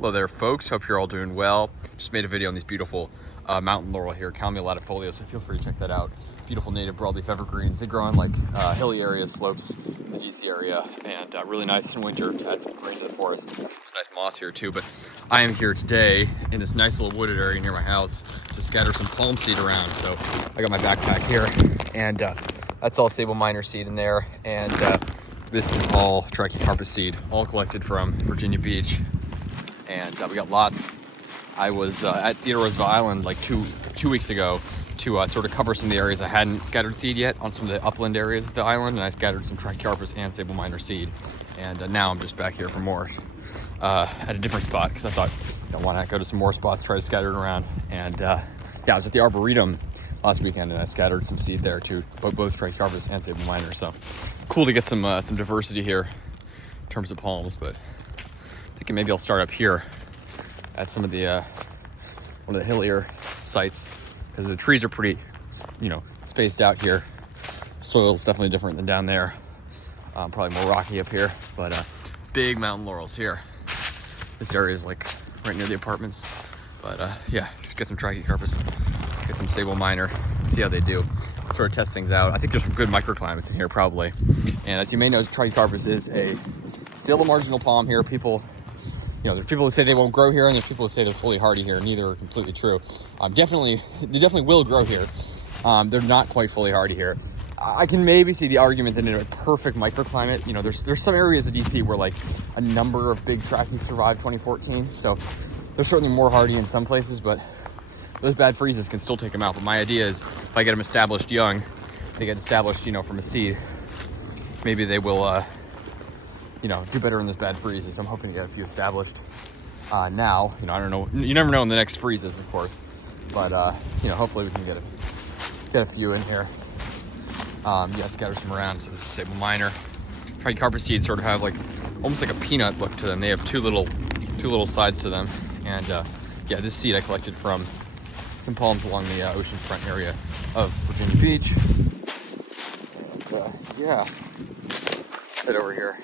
Hello there, folks. Hope you're all doing well. Just made a video on these beautiful mountain laurel here, Calmia latifolia, so feel free to check that out. Beautiful native broadleaf evergreens. They grow on like hilly areas, slopes in the DC area, and really nice in winter to add some green to the forest. Some nice moss here too, but I am here today in this nice little wooded area near my house to scatter some palm seed around. So I got my backpack here, and that's all Sabal minor seed in there, and this is all Trachycarpus seed, all collected from Virginia Beach. And we got lots. I was at Theodore Roosevelt Island like two weeks ago to sort of cover some of the areas I hadn't scattered seed yet on some of the upland areas of the island, and I scattered some Trachycarpus and Sabal minor seed. And now I'm just back here for more at a different spot because I thought, why not go to some more spots, try to scatter it around. And yeah, I was at the Arboretum last weekend and I scattered some seed there too, both Trachycarpus and Sabal minor. So cool to get some diversity here in terms of palms, but thinking maybe I'll start up here at some of the one of the hillier sites because the trees are pretty, spaced out here. Soil's definitely different than down there. Probably more rocky up here, but big mountain laurels here. This area is like right near the apartments, but yeah, get some Trachycarpus, get some Sabal minor, see how they do. Sort of test things out. I think there's some good microclimates in here probably. And as you may know, Trachycarpus is still a marginal palm here. There's people who say they won't grow here, and there's people who say they're fully hardy here. Neither are completely true. They definitely will grow here. They're not quite fully hardy here. I can maybe see the argument that in a perfect microclimate, there's some areas of DC where like a number of big trackies survived 2014. So they're certainly more hardy in some places, but those bad freezes can still take them out. But my idea is if I get them established young, they get established, from a seed, maybe they will, do better in those bad freezes. I'm hoping to get a few established now. I don't know. You never know in the next freezes, of course. But, hopefully we can get a few in here. Yeah, scatter some around. So this is Sabal minor. Trachycarpus seeds sort of have like almost like a peanut look to them. They have two little sides to them. And yeah, this seed I collected from some palms along the oceanfront area of Virginia Beach. And yeah, let's head over here.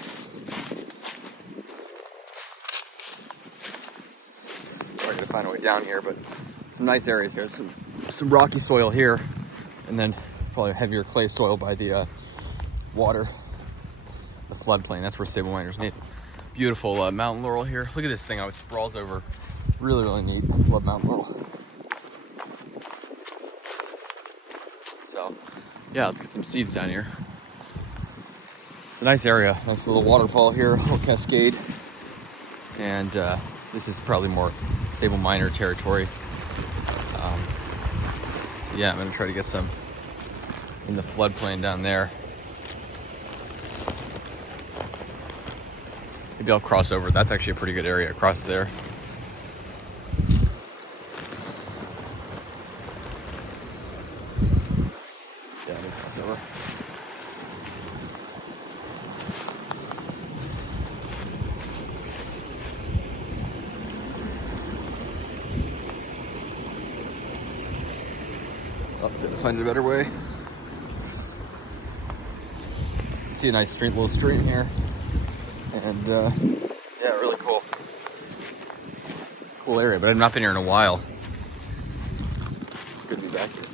Sorry to find a way down here, but some nice areas here. Some rocky soil here, and then probably heavier clay soil by the water, the floodplain. That's where Sabal miners need. Beautiful mountain laurel here. Look at this thing how it sprawls over. Really, really neat. I love mountain laurel. So, yeah, let's get some seeds down here. It's a nice area. Nice little waterfall here, a little cascade. And this is probably more Sabal minor territory. So yeah, I'm gonna try to get some in the floodplain down there. Maybe I'll cross over. That's actually a pretty good area across there. Yeah, I'm gonna cross over. Oh, didn't find a better way. See a nice little stream here, and yeah, really cool area. But I've not been here in a while. It's good to be back here.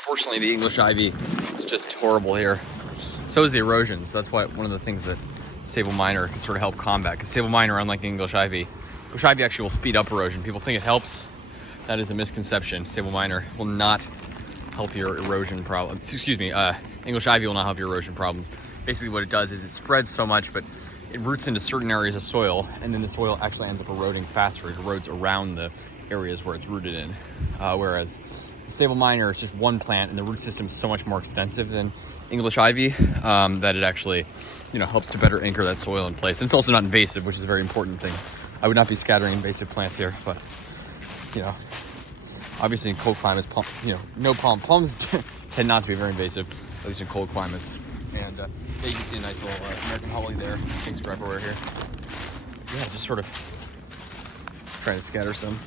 Unfortunately, the English ivy is just horrible here. So is the erosion. So that's why one of the things that Sabal minor can sort of help combat. Because Sabal minor, unlike English ivy actually will speed up erosion. People think it helps. That is a misconception. Sabal minor will not help your erosion problems. Excuse me, English ivy will not help your erosion problems. Basically what it does is it spreads so much, but it roots into certain areas of soil, and then the soil actually ends up eroding faster. It erodes around the areas where it's rooted in. Whereas Sabal minor is just one plant, and the root system is so much more extensive than English ivy that it actually, helps to better anchor that soil in place. And it's also not invasive, which is a very important thing. I would not be scattering invasive plants here, but obviously in cold climates, palms tend not to be very invasive, at least in cold climates. And yeah, you can see a nice little American holly there. These things grow everywhere here. Yeah, just sort of trying to scatter some.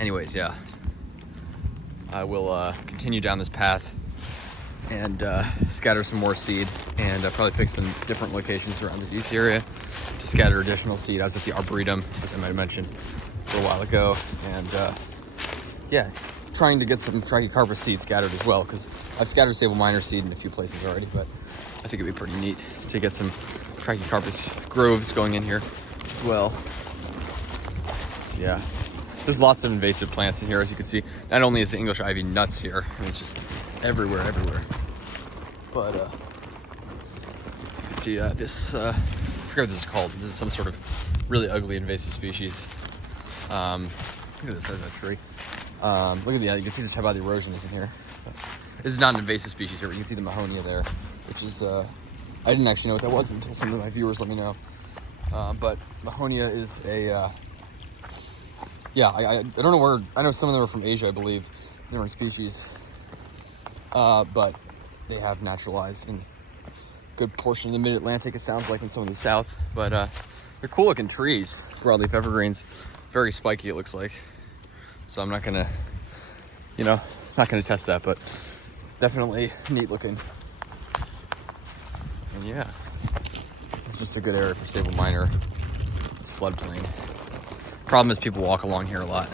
Anyways, yeah, I will continue down this path and scatter some more seed. and probably pick some different locations around the DC area to scatter additional seed. I was at the Arboretum, as I might have mentioned, for a while ago, and yeah, trying to get some Trachycarpus seed scattered as well, because I've scattered Sabal minor seed in a few places already, but I think it'd be pretty neat to get some Trachycarpus groves going in here as well. So yeah, there's lots of invasive plants in here, as you can see. Not only is the English ivy nuts here, I mean, it's just everywhere, but you can see this, I forget what this is called. This is some sort of really ugly invasive species. Look at the size of that tree. Look at the, you can see just how bad the erosion is in here. This is not an invasive species here, but you can see the Mahonia there, which is, I didn't actually know what that was until some of my viewers let me know. But Mahonia is a, yeah, I don't know where, I know some of them are from Asia, I believe, different species. But they have naturalized in a good portion of the mid-Atlantic, it sounds like, in some of the south. But they're cool looking trees, broadleaf evergreens. Very spiky, it looks like. So I'm not gonna, you know, not gonna test that, but definitely neat looking. And yeah, it's just a good area for Sabal minor. It's floodplain. Problem is people walk along here a lot,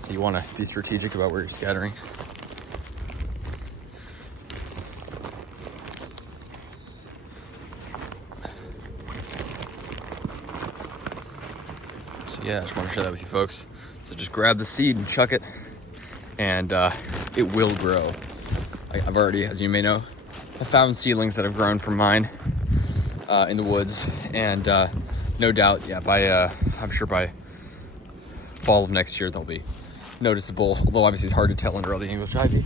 so you want to be strategic about where you're scattering. So yeah, I just want to share that with you folks. So just grab the seed and chuck it, and it will grow. I've already, as you may know, I found seedlings that have grown from mine in the woods, and no doubt, yeah, by I'm sure by fall of next year they'll be noticeable. Although obviously it's hard to tell under all the English ivy.